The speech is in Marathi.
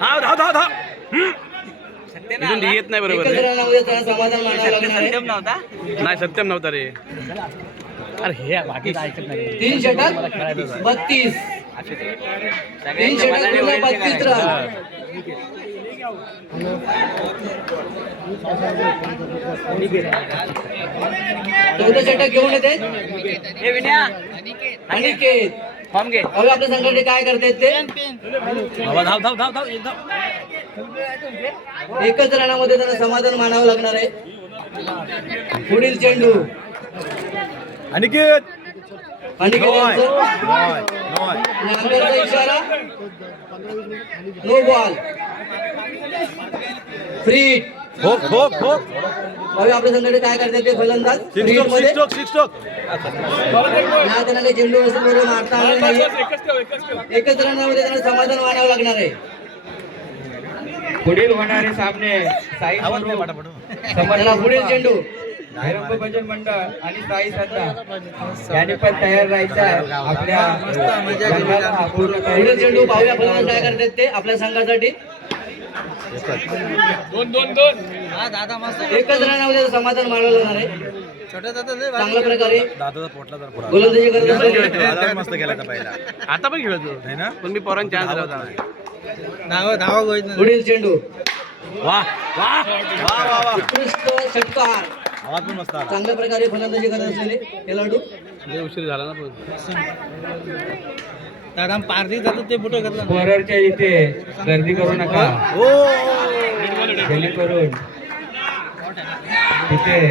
हा धाव धाव धाव इथून येत नाही बरोबर रे. समाधान मानावं लागणार आहे. नाही सत्यम नव्हता रे. अरे हे बाकी ऐकत नाही. 3 षटक 32. 3 षटक 32 रन. चौथं षटक घेऊन येते अनिकेत. फॉर्म घे. अहो आपल्या संघाने काय करतायत ते धाव धाव धाव धाव धाव धाव. एकच रनामध्ये त्यांना समाधान मानावं लागणार आहे. पुढील चेंडू अनिकेत अनिकेत अंगरचा इशारा. No ball. फ्री. ठोक ठोक ठोक. अहो आपल्या संघाने काय करतायत ते फलंदाज सिक्स स्ट्रोक. या त्यांना चेंडू बरोबर मारता आले नाही. एकच रनामध्ये त्यांना समाधान मानावं लागणार आहे. पुढील होणारे सामने साई त्याला पुढील चेंडू भैरव भजन मंडळ आणि साई सत्ता यांनी पण तयार राहायचं आहे आपल्या संघाला पूर्ण पुढील तयारी. चेंडू पाहूया फलंदाज काय करतात ते आपल्या संघासाठी. एकच रनामध्ये समाधान मानावं लागणार आहे. चांगल्या प्रकारे दादाचा पोटला जर पुरा गोलंदाजी करत असताना दादा मस्त केला होता पहिला. आता पण खेळतो नाही ना पण मी पोरांना चान्स दिला होता. पुढील चेंडू वाह वाह वाह वाह वाह. उत्कृष्ट षटकार. आवाज पण मस्त आला. चांगल्या प्रकारे फलंदाजी करत असलेले खेळाडू. लय उशीर झाला ना पण. स्कोररच्या इथे गर्दी करू नका ओ जेणेकरून तिथे